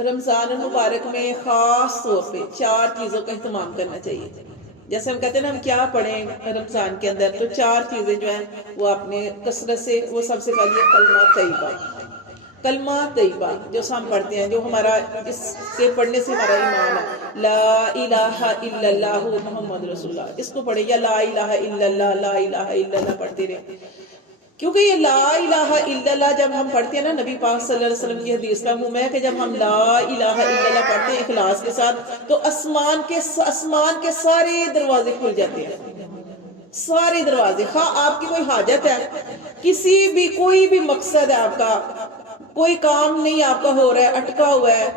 رمضان المبارک میں خاص طور پہ 4 چیزوں کا اہتمام کرنا چاہیے. جیسے ہم کہتے ہیں نا ہم کیا پڑھیں رمضان کے اندر، تو 4 چیزیں جو ہیں وہ اپنے کثرت سے، وہ سب سے پہلے کلمہ طیبہ. کلمہ طیبہ جو ہم پڑھتے ہیں، جو ہمارا جس کے پڑھنے سے ہمارا ایمان ہے، لا الہ الا اللہ محمد رسول اللہ، اس کو پڑھیں، یا لا الہ الا اللہ، لا الہ الا اللہ پڑھتے رہے. کیونکہ یہ لا الہ الا اللہ جب ہم پڑھتے ہیں نا، نبی پاک صلی اللہ علیہ وسلم کی حدیث کا مفہوم ہے کہ جب ہم لا الہ الا اللہ پڑھتے ہیں اخلاص کے ساتھ، تو آسمان کے سارے دروازے کھل جاتے ہیں. سارے دروازے، خواہ آپ کی کوئی حاجت ہے، کسی بھی کوئی بھی مقصد ہے آپ کا، کوئی کام نہیں آپ کا ہو رہا ہے، اٹکا ہوا ہے،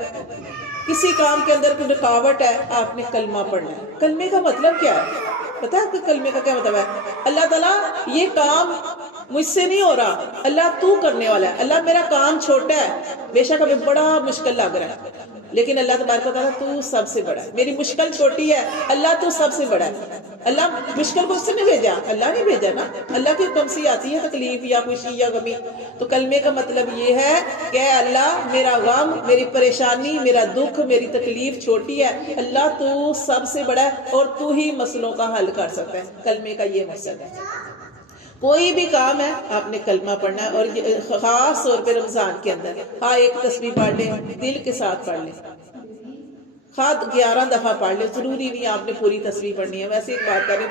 کسی کام کے اندر کوئی رکاوٹ ہے، آپ نے کلمہ پڑھنا ہے. کلمے کا مطلب کیا ہے؟ پتہ ہے آپ کو کلمے کا کیا مطلب ہے؟ اللہ تعالیٰ یہ کام مجھ سے نہیں ہو رہا، اللہ تو کرنے والا ہے. اللہ میرا کام چھوٹا ہے، بے شک ہمیں بڑا مشکل لگ رہا ہے، لیکن اللہ تبارک و تعالیٰ تو سب سے بڑا ہے. میری مشکل چھوٹی ہے، اللہ تو سب سے بڑا ہے. اللہ مشکل کو اس سے نہیں بھیجا، اللہ نے بھیجا نا. اللہ کی حکم سے آتی ہے تکلیف یا خوشی یا غمی. تو کلمے کا مطلب یہ ہے کہ اے اللہ میرا غم، میری پریشانی، میرا دکھ، میری تکلیف چھوٹی ہے، اللہ تو سب سے بڑا ہے اور تو ہی مسئلوں کا حل کر سکتا ہے. کلمے کا یہ مقصد ہے. کوئی بھی کام ہے آپ نے کلمہ پڑھنا ہے، اور خاص طور پہ رمضان کے اندر. ہاں ایک تسبیح پڑھ لیں، دل کے ساتھ پڑھ لیں، خواہ 11 دفعہ پڑھ لیں، ضروری نہیں آپ نے پوری تسبیح پڑھنی ہے. ویسے ایک بات کریں،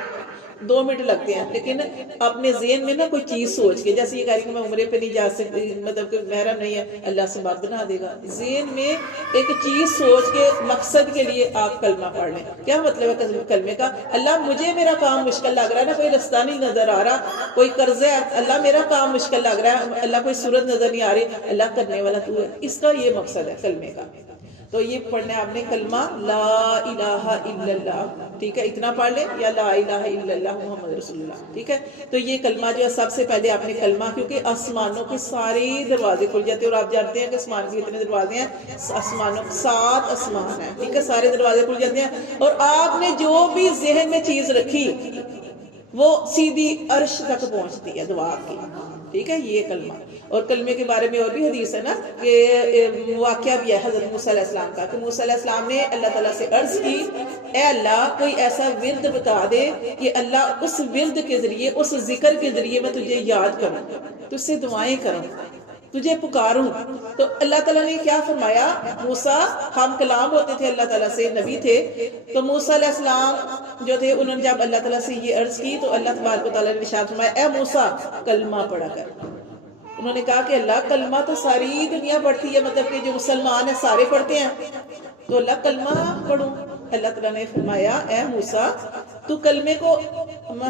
2 منٹ لگتے ہیں، لیکن اپنے ذہن میں نا کوئی چیز سوچ کے، جیسے یہ کہہ رہی کہ میں عمرے پہ نہیں جا سکتی، مطلب کہ محرم نہیں ہے، اللہ سے بات بنا دے گا. ذہن میں ایک چیز سوچ کے مقصد کے لیے آپ کلمہ پڑھ لیں. کیا مطلب ہے کلمے کا؟ اللہ مجھے میرا کام مشکل لگ رہا ہے نا، کوئی رستہ نہیں نظر آ رہا، کوئی قرض ہے، اللہ میرا کام مشکل لگ رہا ہے، اللہ کوئی صورت نظر نہیں آ رہی، اللہ کرنے والا تو ہے. اس کا یہ مقصد ہے کلمے کا. تو یہ پڑھنا ہے آپ نے کلمہ لا الہ الا اللہ، ٹھیک ہے، اتنا پڑھ لیں، یا لا الہ الا اللہ محمد رسول اللہ، ٹھیک ہے. تو یہ کلمہ جو ہے سب سے پہلے آپ نے کلمہ، کیونکہ آسمانوں کے سارے دروازے کھل جاتے ہیں، اور آپ جانتے ہیں کہ آسمان کے اتنے دروازے ہیں، آسمانوں 7 آسمان ہیں، ٹھیک ہے، سارے دروازے کھل جاتے ہیں. اور آپ نے جو بھی ذہن میں چیز رکھی وہ سیدھی عرش تک پہنچتی ہے دعا کی، ٹھیک ہے. یہ کلمہ. اور کلمے کے بارے میں اور بھی حدیث ہے نا، کہ واقعہ بھی ہے حضرت موسیٰ علیہ السلام کا، کہ موسیٰ علیہ السلام نے اللہ تعالیٰ سے عرض کی، اے اللہ کوئی ایسا ورد بتا دے کہ اللہ اس ورد کے ذریعے، اس ذکر کے ذریعے میں تجھے یاد کروں، تجھ سے دعائیں کروں، تجھے پکاروں. تو اللہ تعالیٰ نے کیا فرمایا؟ موسیٰ، ہم کلام ہوتے تھے اللہ تعالیٰ سے، نبی تھے، تو موسیٰ علیہ السلام جو تھے انہوں نے جب اللہ تعالیٰ سے یہ عرض کی تو اللہ تبارک و تعالیٰ نے ارشاد فرمایا، اے موسیٰ کلمہ پڑھا کر. انہوں نے کہا کہ اللہ کلمہ تو ساری دنیا پڑھتی ہے، مطلب کہ جو مسلمان ہیں سارے پڑھتے ہیں، تو اللہ کلمہ پڑھوں. اللہ تعالیٰ نے فرمایا، اے موسیٰ تو کلمے کو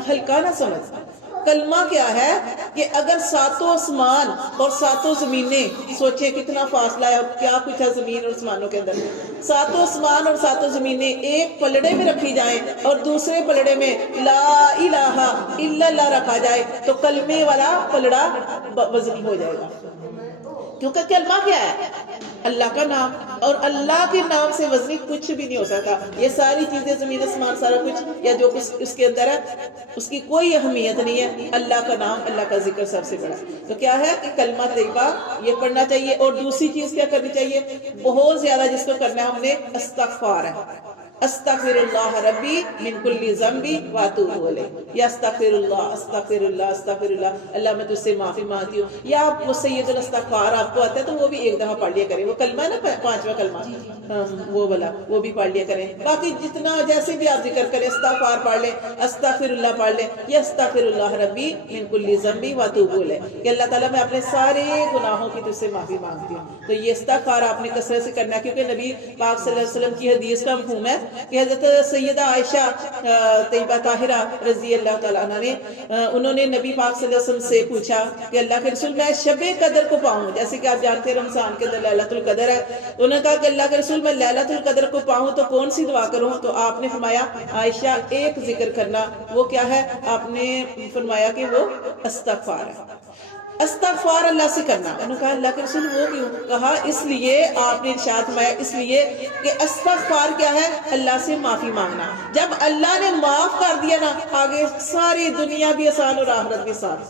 ہلکا نہ سمجھ. کلمہ کیا ہے کہ اگر 7 آسمان اور 7 زمینیں، سوچیں کتنا فاصلہ ہے اور کیا کچھ ہے زمین اور آسمانوں کے اندر، 7 آسمان اور 7 زمینیں ایک پلڑے میں رکھی جائیں اور دوسرے پلڑے میں لا الہ الا اللہ رکھا جائے، تو کلمے والا پلڑا وزنی ہو جائے گا. کیونکہ کلمہ کیا ہے؟ اللہ کا نام، اور اللہ کے نام سے وزنی کچھ بھی نہیں ہو سکتا. یہ ساری چیزیں زمین آسمان سارا کچھ یا جو کچھ اس کے اندر ہے اس کی کوئی اہمیت نہیں ہے. اللہ کا نام، اللہ کا ذکر سب سے بڑا. تو کیا ہے کہ کلمہ طیبہ یہ پڑھنا چاہیے. اور دوسری چیز کیا کرنی چاہیے؟ بہت زیادہ جس کو کرنا ہے ہم نے استغفار ہے. استغفر اللہ ربی من کل ذنب واتوب الیہ، یا استغفر اللہ استغفر اللہ استغفر اللہ، اللہ میں تجھ سے معافی مانگتی ہوں. یا آپ وہ سید الاستغفار آپ کو آتا ہے تو وہ بھی ایک دفعہ پڑھ لیا کریں. وہ کلمہ ہے نا 5واں کلمہ، وہ والا وہ بھی پڑھ لیا کریں. باقی جتنا جیسے بھی آپ ذکر کریں، استغفار پڑھ لیں، استغفر اللہ پڑھ لیں، یا استغفر اللہ ربی من کل ذنب واتوب الیہ، کہ اللہ تعالیٰ میں اپنے سارے گناہوں کی تجھ سے معافی مانگتی ہوں. تو یہ استغفار آپ نے کثرت سے کرنا ہے، کیونکہ نبی پاک صلی اللہ علیہ وسلم کی حدیث کا مفہوم ہے کہ حضرت سیدہ عائشہ طیبہ طاہرہ رضی اللہ تعالیٰ عنہ نے، انہوں نے نبی پاک صلی اللہ علیہ وسلم سے پوچھا کہ اللہ کے رسول میں شب قدر کو پاؤں، جیسے کہ آپ جانتے ہیں رمضان کے اندر لیلۃ القدر ہے. انہوں نے کہا کہ اللہ کے رسول میں لیلۃ القدر کو پاؤں تو کون سی دعا کروں؟ تو آپ نے فرمایا عائشہ ایک ذکر کرنا. وہ کیا ہے؟ آپ نے فرمایا کہ وہ استغفار ہے. استغفار اللہ سے کرنا. انہوں نے کہا اللہ کے رسول وہ کیوں؟ کہا اس لیے آپ نے ارشاد فرمایا اس لیے کہ استغفار کیا ہے؟ اللہ سے معافی مانگنا. جب اللہ نے معاف کر دیا نا، آگے ساری دنیا بھی آسان اور آخرت بھی آسان.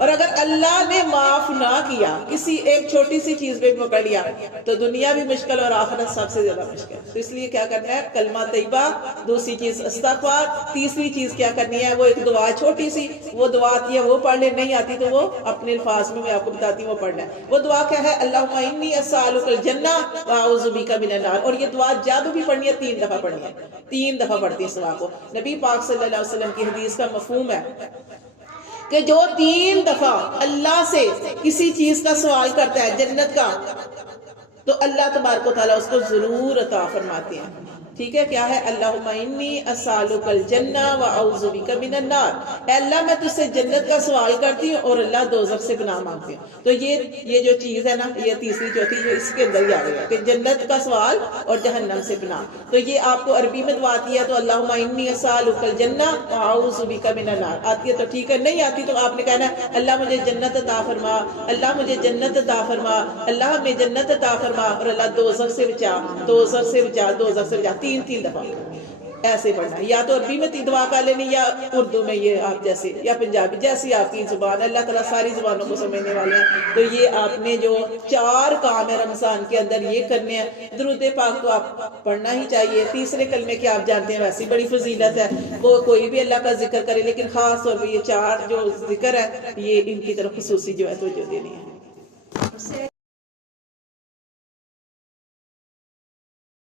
اور اگر اللہ نے معاف نہ کیا، کسی ایک چھوٹی سی چیز پہ پکڑ لیا، تو دنیا بھی مشکل اور آخرت سب سے زیادہ مشکل. تو اس لیے کیا کرنا ہے؟ کلمہ طیبہ، دوسری چیز استغفار، تیسری چیز کیا کرنی ہے؟ وہ ایک دعا چھوٹی سی، وہ دعا آتی ہے وہ پڑھ لے، نہیں آتی تو وہ اپنے الفاظ میں آپ کو بتاتی ہوں وہ پڑھنا ہے. وہ دعا کیا ہے؟ اللہم انی اسألک الجنہ واعوذ بک من النار. اور یہ دعا جب بھی پڑھنی ہے 3 دفعہ پڑھنی ہے، 3 دفعہ پڑھتی ہے اس دعا کو. نبی پاک صلی اللہ علیہ وسلم کی حدیث کا مفہوم ہے کہ جو 3 دفعہ اللہ سے کسی چیز کا سوال کرتا ہے جنت کا، تو اللہ تبارک و تعالیٰ اس کو ضرور عطا فرماتے ہیں. ٹھیک ہے؟ کیا ہے؟ اللہم انی اسألک الجنہ واعوذ بک من النار. اے اللہ میں تجھ سے جنت کا سوال کرتی ہوں اور اللہ دوزخ سے پناہ مانگتی ہوں. تو یہ جو چیز ہے نا، یہ تیسری چوتھی جو اس کے اندر ہی آ گئی ہے کہ جنت کا سوال اور جہنم سے پناہ. تو یہ آپ کو عربی میں دعا آتی ہے تو اللہم انی اسألک الجنہ واعوذ بک من النار آتی ہے تو ٹھیک ہے، نہیں آتی تو آپ نے کہنا ہے اللہ مجھے جنت عطا فرما، اللہ مجھے جنت عطا فرما، اللہ ہمیں جنت عطا فرما، اور اللہ دوزخ سے بچا، دوزخ سے بچا، دوزخ سے بچا. 3 دفعہ ایسے پڑھنا ہے. یا تو عربی میں دعا کر لینی، یا اردو میں یہ آپ جیسے، یا پنجابی، جیسی آپ کی زبان. اللہ تعالیٰ ساری زبانوں کو سمجھنے والے ہیں. تو یہ آپ نے جو 4 کام ہے رمضان کے اندر یہ کرنے ہیں. درود پاک تو آپ پڑھنا ہی چاہیے. تیسرے کلمے کی آپ جانتے ہیں ویسی بڑی فضیلت ہے، کوئی بھی اللہ کا ذکر کرے، لیکن خاص طور پہ یہ 4 جو ذکر ہے یہ ان کی طرف خصوصی جو ہے توجہ دینی ہے.